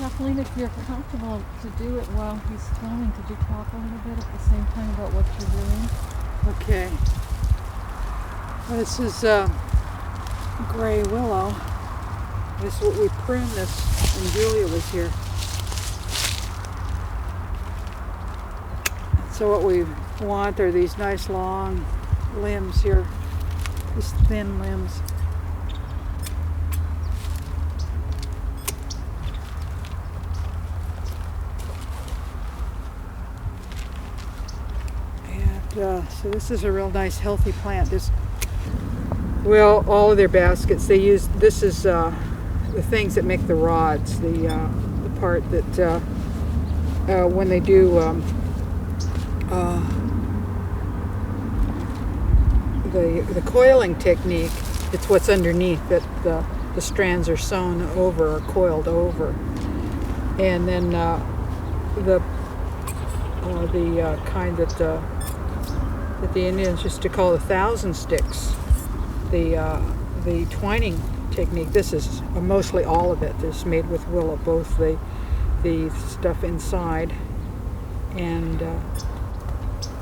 Kathleen, if you're comfortable to do it while he's filming, could you talk a little bit at the same time about what you're doing? Okay. This is gray willow. This is what we pruned this when Julia was here. So what we want are these nice long limbs here, these thin limbs. And so this is a real nice healthy plant. Well, all of their baskets, they use, this is the things that make the rods, the part that when they do the coiling technique, it's what's underneath that the strands are sewn over or coiled over, and then the kind that the Indians used to call the thousand sticks, the twining technique. This is mostly all of it is made with willow, both the stuff inside and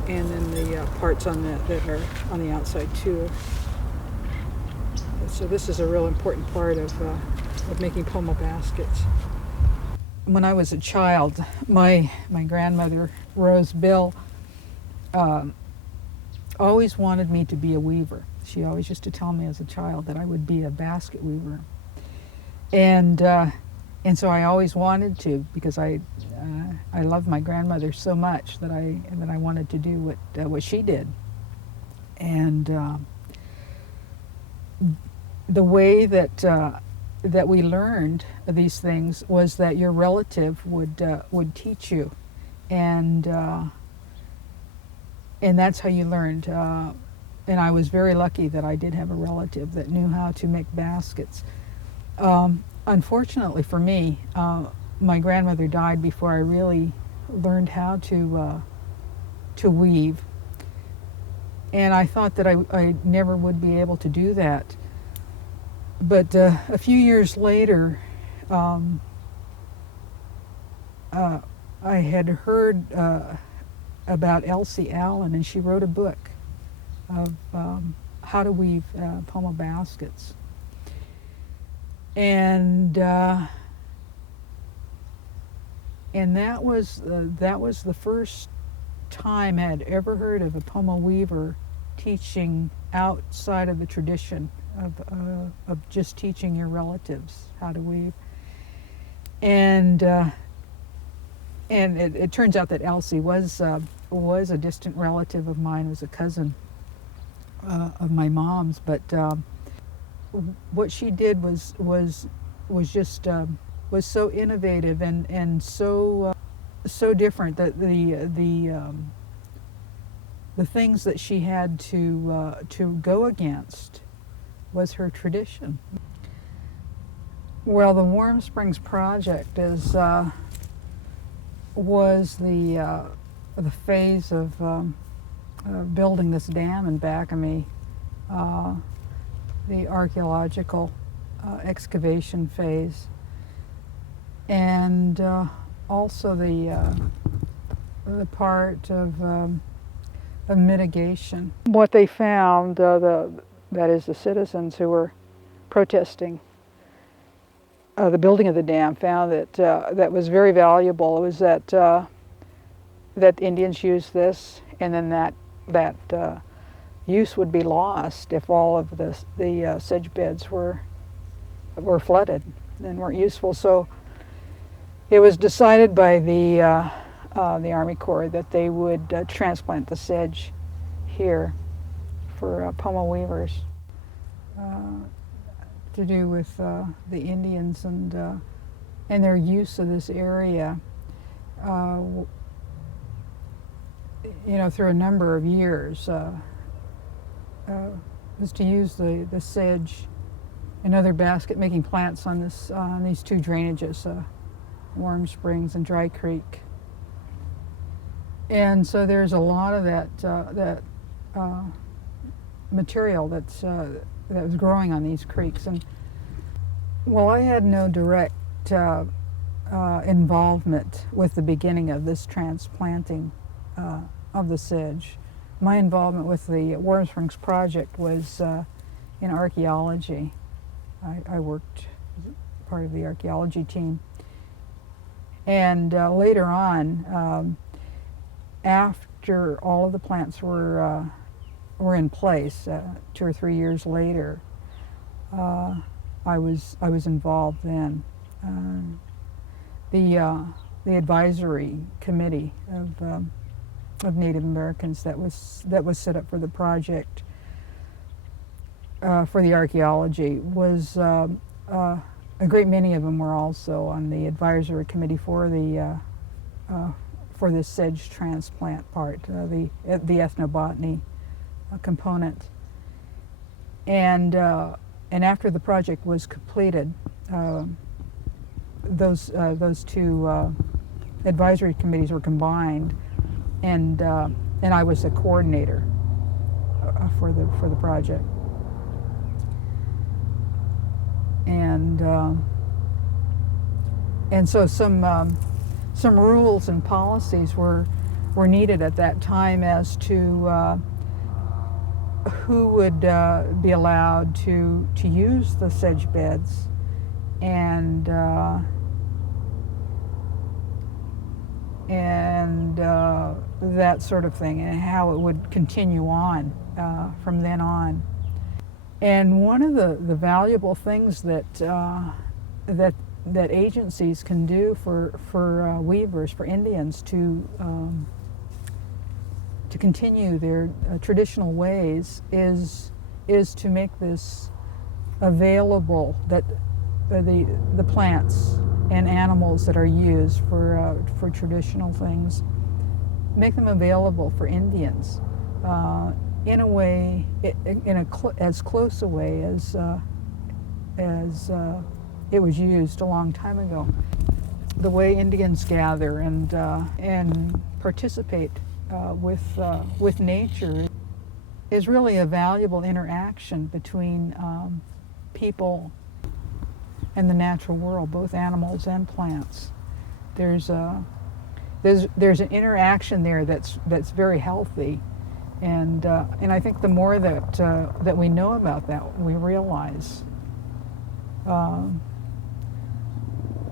then the parts that are on the outside too. So this is a real important part of making pomo baskets. When I was a child, my grandmother, Rose Bill, always wanted me to be a weaver. She always used to tell me as a child that I would be a basket weaver. And so I always wanted to, because I loved my grandmother so much that I wanted to do what she did. And the way that we learned these things was that your relative would teach you, and that's how you learned. And I was very lucky that I did have a relative that knew how to make baskets. Unfortunately for me, my grandmother died before I really learned how to weave, and I thought that I never would be able to do that. But a few years later, I had heard about Elsie Allen, and she wrote a book of how to weave pomo baskets. And that was the first time I had ever heard of a pomo weaver teaching outside of the tradition of just teaching your relatives how to weave. And it turns out that Elsie was a distant relative of mine, was a cousin of my mom's, but what she did was just was so innovative and so different that the things that she had to go against was her tradition. Well, the Warm Springs project was the phase of building this dam in back of me, the archaeological excavation phase, and also the part of mitigation. What they found, that is the citizens who were protesting the building of the dam, found that was very valuable. It was that the Indians used this, and then that use would be lost if all of the sedge beds were flooded and weren't useful. So it was decided by the Army Corps that they would transplant the sedge here for pomo weavers, to do with the Indians and their use of this area, through a number of years, was to use the sedge and other basket-making plants on these two drainages, Warm Springs and Dry Creek. And so there's a lot of that material that was growing on these creeks. And well, I had no direct involvement with the beginning of this transplanting of the sedge. My involvement with the Warm Springs project was in archaeology. I worked as part of the archaeology team. And later on, after all of the plants were in place, 2 or 3 years later, I was involved then. The advisory committee of Native Americans that was set up for the project for the archaeology was a great many of them were also on the advisory committee for the sedge transplant part, the ethnobotany component. And after the project was completed, those two advisory committees were combined, and I was the coordinator for the project. And so some rules and policies were needed at that time as to who would be allowed to use the sedge beds, and that sort of thing, and how it would continue on from then on. And one of the valuable things that agencies can do for weavers, for Indians, to continue their traditional ways is to make this available, that the plants and animals that are used for traditional things, make them available for Indians in a way, as close a way as it was used a long time ago. The way Indians gather and participate with nature is really a valuable interaction between people and the natural world, both animals and plants. There's an interaction there that's very healthy, and I think the more that we know about that, we realize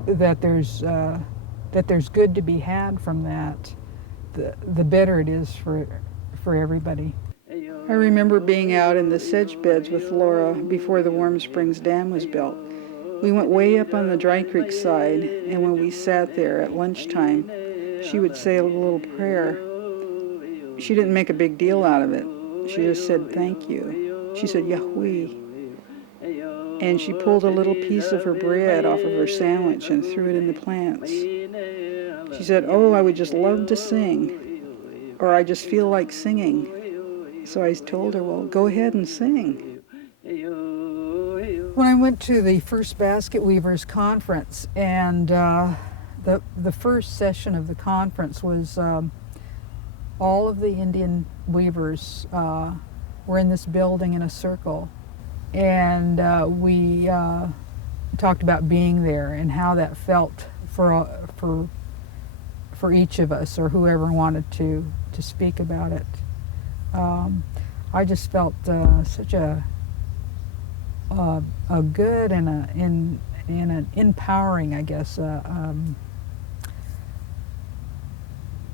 that there's good to be had from that. The better it is for everybody. I remember being out in the sedge beds with Laura before the Warm Springs Dam was built. We went way up on the Dry Creek side, and when we sat there at lunchtime, she would say a little prayer. She didn't make a big deal out of it. She just said, "Thank you." She said, "Yahweh." And she pulled a little piece of her bread off of her sandwich and threw it in the plants. She said, "Oh, I would just love to sing," or "I just feel like singing." So I told her, "Well, go ahead and sing." When I went to the first Basketweavers conference, and the first session of the conference was all of the Indian weavers were in this building in a circle, and we talked about being there and how that felt for each of us, or whoever wanted to speak about it. I just felt such a good and an empowering, I guess,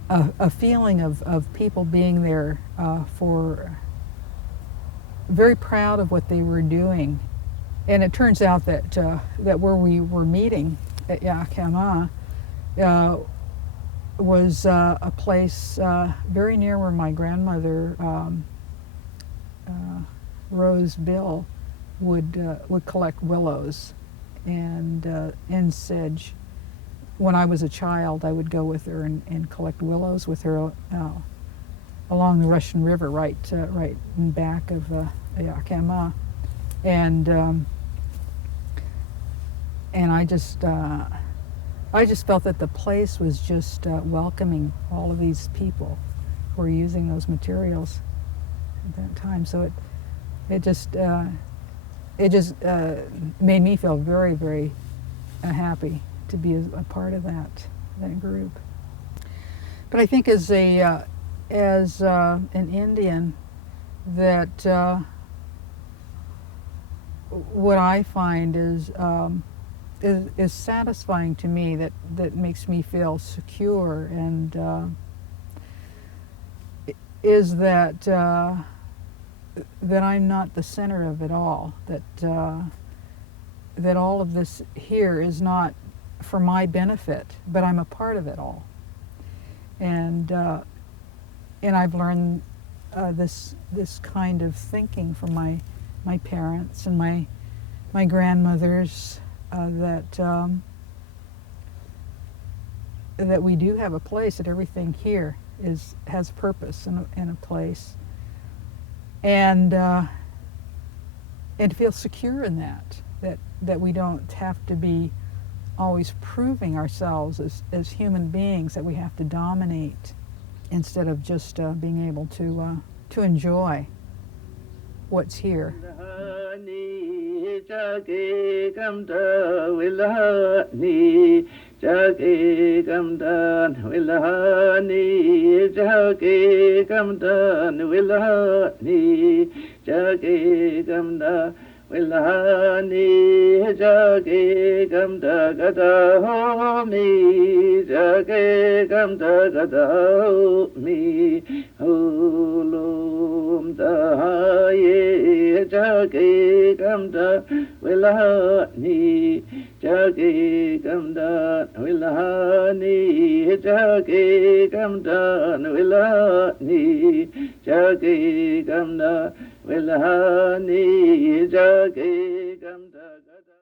a feeling of people being there for very proud of what they were doing. And it turns out that where we were meeting at Yakima was a place very near where my grandmother, Rose Bill, would collect willows and sedge. When I was a child, I would go with her and collect willows with her along the Russian River, right in back of Yakima, and I just felt that the place was just welcoming all of these people who were using those materials at that time. So it just made me feel very, very happy to be a part of that group. But I think as an Indian, that what I find is satisfying to me, that makes me feel secure, and is that that I'm not the center of it all, that all of this here is not for my benefit, but I'm a part of it all. And I've learned this kind of thinking from my parents and my grandmothers, that we do have a place, that everything here has purpose and a place, and to feel secure in that we don't have to be always proving ourselves as human beings, that we have to dominate, instead of just being able to enjoy what's here. Wilhani jage gamda gada mi jage gamda gada mi hulum daye jage gamda wilhani jage gamda wilhani jage gamda wilhani jage gamda Wilhani jage gamda gada.